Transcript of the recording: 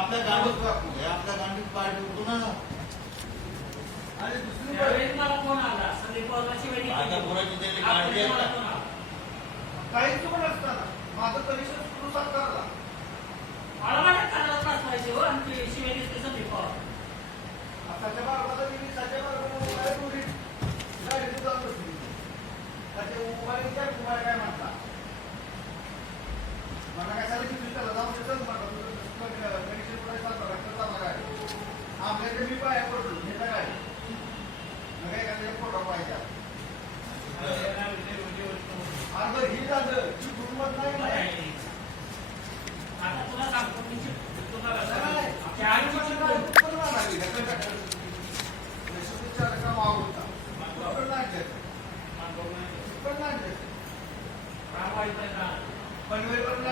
आपल्या गांडीत पाय ठेवतो ना. आणि दुसरी मला फोन आला संदीप काही चुकून असताना माझं कमिशन सुरू सरकारला मला वाटत त्रास पाहिजे हो. आमची शिवाय संदीप पवार आताच्या बाळाला दिली साच्या बाळाला उडी गाडी जाऊन बसली त्याचे उभारी काय उभारी काय म्हणता मला काय झालं की तुझ्याला जाऊन देतात म्हणतात मेडिसिन पुढे चालला काय आपल्याकडे मी पाय पडलो नेता काय मग काय करायचं फोटो पाहिजे अगं ही झालं की गुरुमत नाही. आता तुला सांगतो पनवेल पण